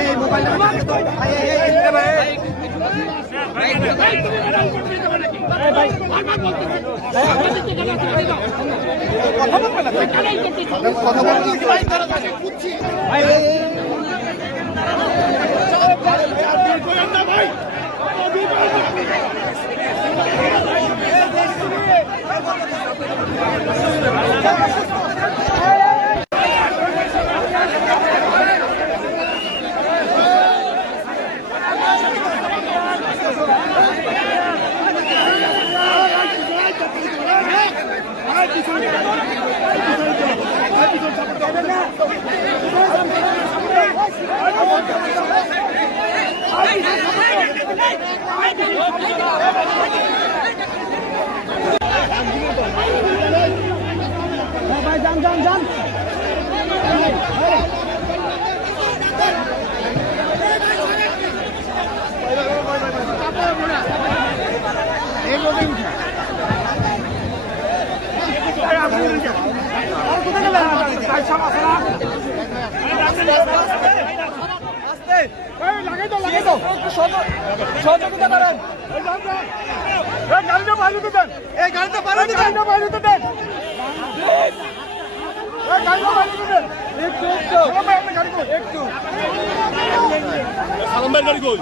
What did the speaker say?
এই মোবাইলটা কথা যান সহযোগিতা করেন। গাড়িটা বাইরে দেন, এই গাড়িটা বাইরে দেন, গাড়িটা বাইরে দেন, গাড়িটা বাইরে দেন। একটু একটু গাড়ি একটু সালাম ভাই গাড়ি কই।